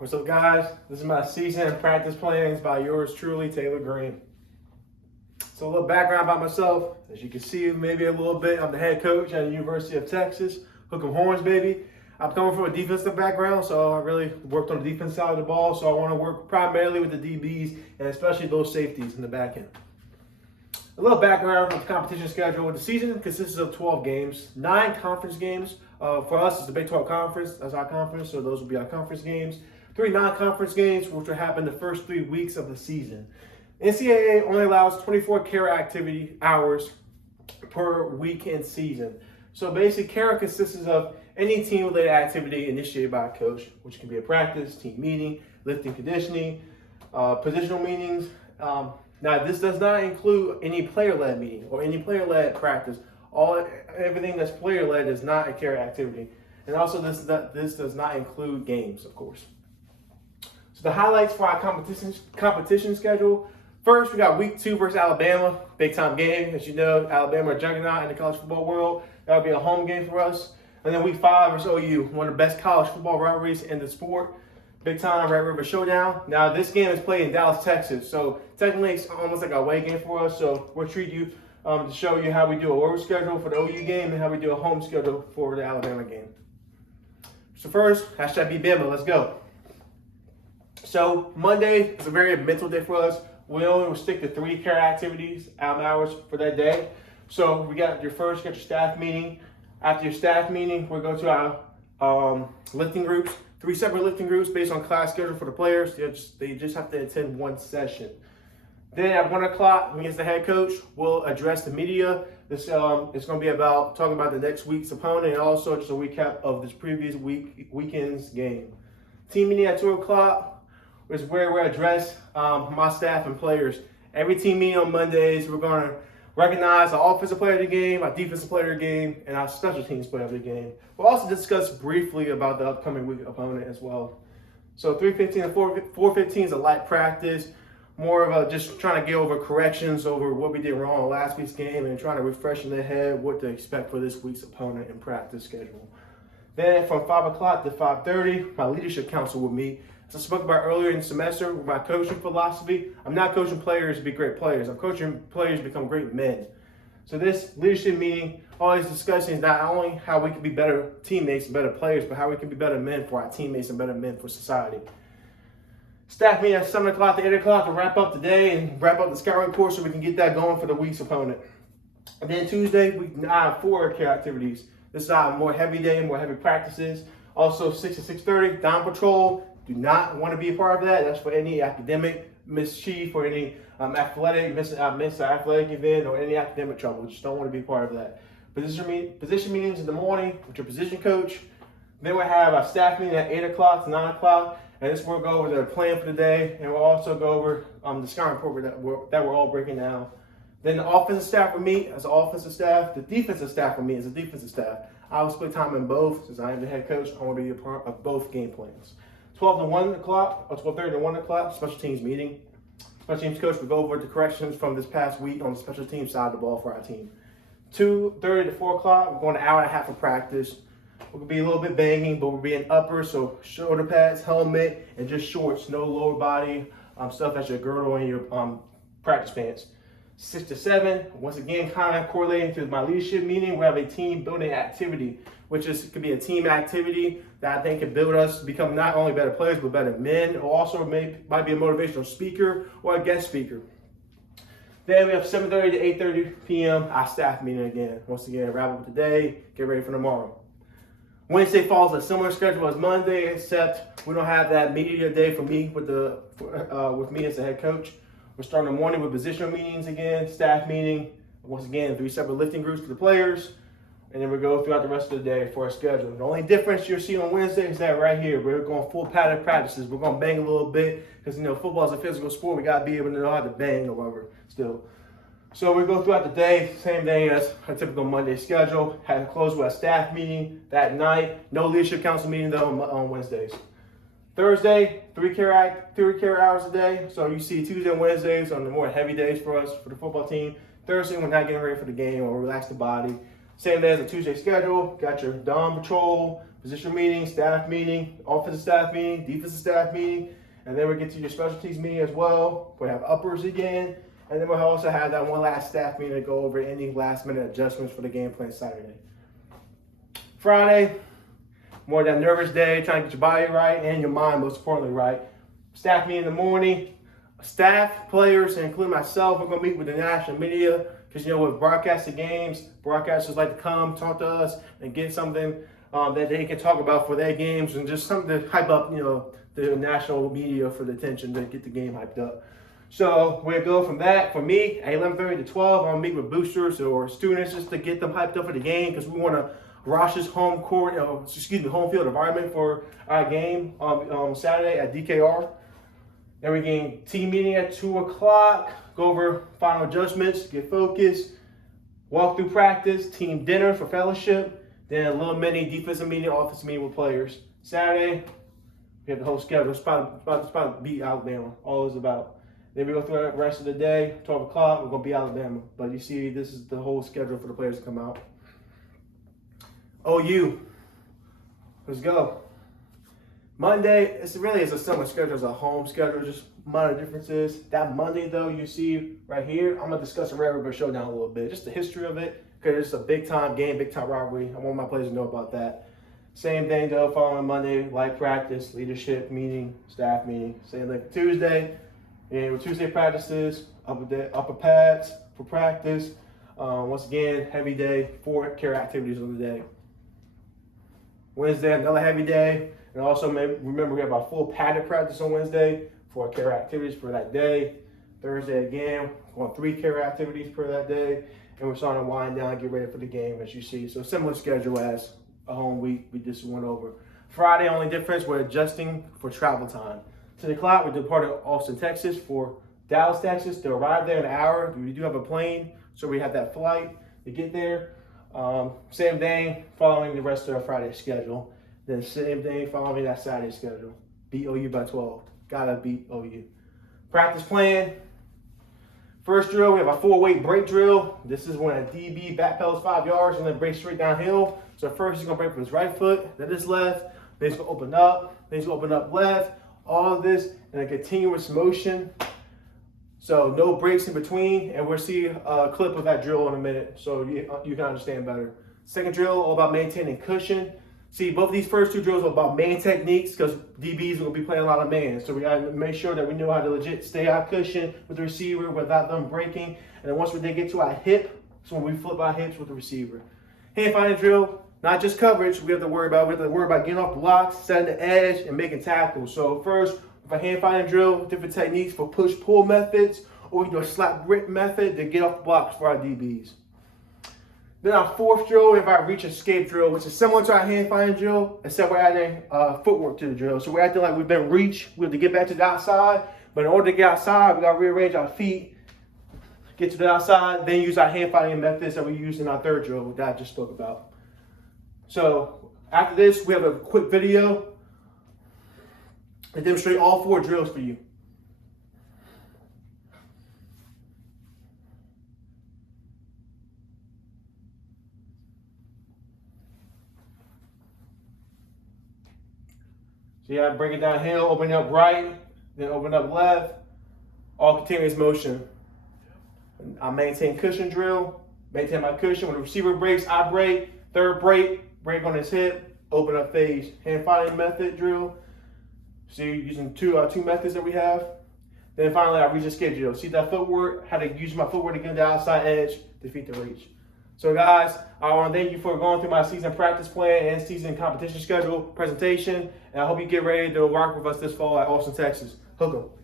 What's up, guys? This is my season and practice plans by yours truly, Taylor Green. So a little background about myself. As you can see, maybe a little bit, I'm the head coach at the University of Texas, Hook 'em Horns, baby. I'm coming from a defensive background, so I really worked on the defense side of the ball. So I want to work primarily with the DBs and especially those safeties in the back end. A little background on the competition schedule. The season consists of 12 games, 9 conference games. For us, it's the Big 12 Conference. That's our conference, so those will be our conference games. 3 non-conference games, which will happen the first 3 weeks of the season. NCAA only allows 24 CARA activity hours per week in season. So basically, CARA consists of any team-related activity initiated by a coach, which can be a practice, team meeting, lifting, conditioning, positional meetings. Now, this does not include any player-led meeting or any player-led practice. Everything that's player-led is not a CARA activity. And also, this does not include games, of course. So the highlights for our competition schedule. First, we got week 2 versus Alabama, big time game. As you know, Alabama are a juggernaut in the college football world. That'll be a home game for us. And then week 5 versus OU, one of the best college football rivalries in the sport. Big time Red River Showdown. Now this game is played in Dallas, Texas. So technically it's almost like a away game for us. So we'll treat you to show you how we do a road schedule for the OU game and how we do a home schedule for the Alabama game. So first, #BeBama, let's go. So Monday is a very mental day for us. We only will stick to 3 CARA activities, hours for that day. So we got your staff meeting. After your staff meeting, we'll go to our lifting groups. 3 separate lifting groups based on class schedule for the players. They just have to attend 1 session. Then at 1 o'clock, me as the head coach will address the media. This it's going to be about talking about the next week's opponent and also just a recap of this previous weekend's game. Team meeting at 2 o'clock is where we address my staff and players. Every team meeting on Mondays, we're going to recognize our offensive player of the game, our defensive player of the game, and our special teams player of the game. We'll also discuss briefly about the upcoming week opponent as well. So 3:15 and 4:15 is a light practice, more of a just trying to get over corrections over what we did wrong last week's game and trying to refresh in their head what to expect for this week's opponent and practice schedule. Then from 5 o'clock to 5:30, my leadership council will meet. As I spoke about earlier in the semester with my coaching philosophy, I'm not coaching players to be great players. I'm coaching players to become great men. So this leadership meeting, always discussing not only how we can be better teammates and better players, but how we can be better men for our teammates and better men for society. Staff meeting at 7 o'clock to 8 o'clock to wrap up the day and wrap up the scout report so we can get that going for the week's opponent. And then Tuesday, we have 4 CARE activities. This is our more heavy day, more heavy practices. Also 6 to 6:30, down patrol. Do not want to be a part of that. That's for any academic mischief or any miss athletic event or any academic trouble. Just don't want to be a part of that. Position meetings in the morning with your position coach. Then we'll have our staff meeting at 8 o'clock to 9 o'clock. And this will go over the plan for the day. And we'll also go over the scouting report that we're all breaking down. Then the offensive staff will meet as the offensive staff. The defensive staff will meet as the defensive staff. I will split time in both. Since I am the head coach, I want to be a part of both game plans. 12 to 1 o'clock, or 12:30 to 1 o'clock, special teams meeting. Special teams coach will go over the corrections from this past week on the special teams side of the ball for our team. 2:30 to 4 o'clock, we're going an hour and a half of practice. We'll be a little bit banging, but we'll be in upper, so shoulder pads, helmet, and just shorts, no lower body stuff as your girdle and your practice pants. 6 to 7, once again, kind of correlating to my leadership meeting, we have a team building activity, which could be a team activity that I think can build us to become not only better players, but better men, or also might be a motivational speaker or a guest speaker. Then we have 7:30 to 8:30 p.m., our staff meeting again. Once again, wrap up today, get ready for tomorrow. Wednesday follows a similar schedule as Monday, except we don't have that media day for me with me as the head coach. We're starting the morning with positional meetings again, staff meeting. Once again, 3 separate lifting groups for the players. And then we go throughout the rest of the day for our schedule. The only difference you'll see on Wednesday is that right here. We're going full padded practices. We're going to bang a little bit because, football is a physical sport. We got to be able to know how to bang or whatever still. So we go throughout the day, same day as a typical Monday schedule. Had to close with a staff meeting that night. No leadership council meeting though on Wednesdays. Thursday, 3 CARE hours a day. So you see Tuesday and Wednesdays on the more heavy days for us, for the football team. Thursday, we're not getting ready for the game or relax the body. Same day as a Tuesday schedule. Got your dawn patrol, position meeting, staff meeting, offensive staff meeting, defensive staff meeting, and then we get to your specialties meeting as well. We have uppers again, and then we'll also have that one last staff meeting to go over any last minute adjustments for the game plan Saturday. Friday, more that nervous day, trying to get your body right and your mind, most importantly, right. Staff meeting in the morning. Staff, players, including myself, we're going to meet with the national media because, you know, with broadcasted games, broadcasters like to come talk to us and get something that they can talk about for their games and just something to hype up, you know, the national media for the attention to get the game hyped up. So we'll go from that. For me, at 11:30 to 12, I'm going to meet with boosters or students just to get them hyped up for the game because we want to Rosh's home field environment for our game on Saturday at DKR. Then we gain team meeting at 2 o'clock, go over final adjustments, get focused, walk through practice, team dinner for fellowship, then a little mini defensive meeting, offensive meeting with players. Saturday, we have the whole schedule. It's about to beat Alabama, all it's about. Then we go through the rest of the day, 12 o'clock, we're going to beat Alabama. But you see, this is the whole schedule for the players to come out. OU, let's go. Monday, it's a similar schedule as a home schedule, just minor differences. That Monday, though, you see right here, I'm going to discuss the Red River Showdown a little bit, just the history of it, because it's a big-time game, big-time rivalry. I want my players to know about that. Same thing, though, following Monday, light practice, leadership meeting, staff meeting. Same thing for Tuesday. And with Tuesday practices, upper pads for practice. Once again, heavy day, 4 care activities on the day. Wednesday, another heavy day. And also, remember, we have our full padded practice on Wednesday for our care activities for that day. Thursday, again, on 3 care activities per that day. And we're starting to wind down and get ready for the game, as you see. So similar schedule as a home week we just went over. Friday, only difference, we're adjusting for travel time. 10 o'clock, we departed Austin, Texas for Dallas, Texas. To arrive there in an hour, we do have a plane, so we have that flight to get there. Same thing following the rest of our Friday schedule. Then same thing following that Saturday schedule. Beat OU by 12. Gotta beat OU. Practice plan. First drill, we have a 4-weight break drill. This is when a DB backpedals 5 yards and then breaks straight downhill. So first he's gonna break from his right foot, then his left, then he's gonna open up, then he's gonna open up left. All of this in a continuous motion. So no breaks in between, and we'll see a clip of that drill in a minute so you can understand better. Second drill, all about maintaining cushion. See, both of these first 2 drills are about man techniques because DBs are going to be playing a lot of man. So we got to make sure that we know how to legit stay out cushion with the receiver without them breaking. And then once they get to our hip, so when we flip our hips with the receiver. Hand finding drill, not just coverage, we have to worry about getting off blocks, setting the edge, and making tackles. So first, with a hand finding drill, different techniques for push-pull methods, or we can do a slap grip method to get off the blocks for our DBs. Then our fourth drill, we have our reach escape drill, which is similar to our hand finding drill, except we're adding footwork to the drill. So we're acting like we've been reach, we have to get back to the outside, but in order to get outside, we got to rearrange our feet, get to the outside, then use our hand finding methods that we used in our third drill that I just spoke about. So after this, we have a quick video to demonstrate all 4 drills for you. So you have to break it downhill, open up right, then open up left, all continuous motion. I maintain cushion drill, maintain my cushion. When the receiver breaks, I break, third break on his hip, open up phase. Hand finding method drill. So you're using two methods that we have. Then finally, I reach escape drill. See that footwork, how to use my footwork to get the outside edge, defeat the reach. So guys, I want to thank you for going through my season practice plan and season competition schedule presentation. And I hope you get ready to rock with us this fall at Austin, Texas. Hook 'em.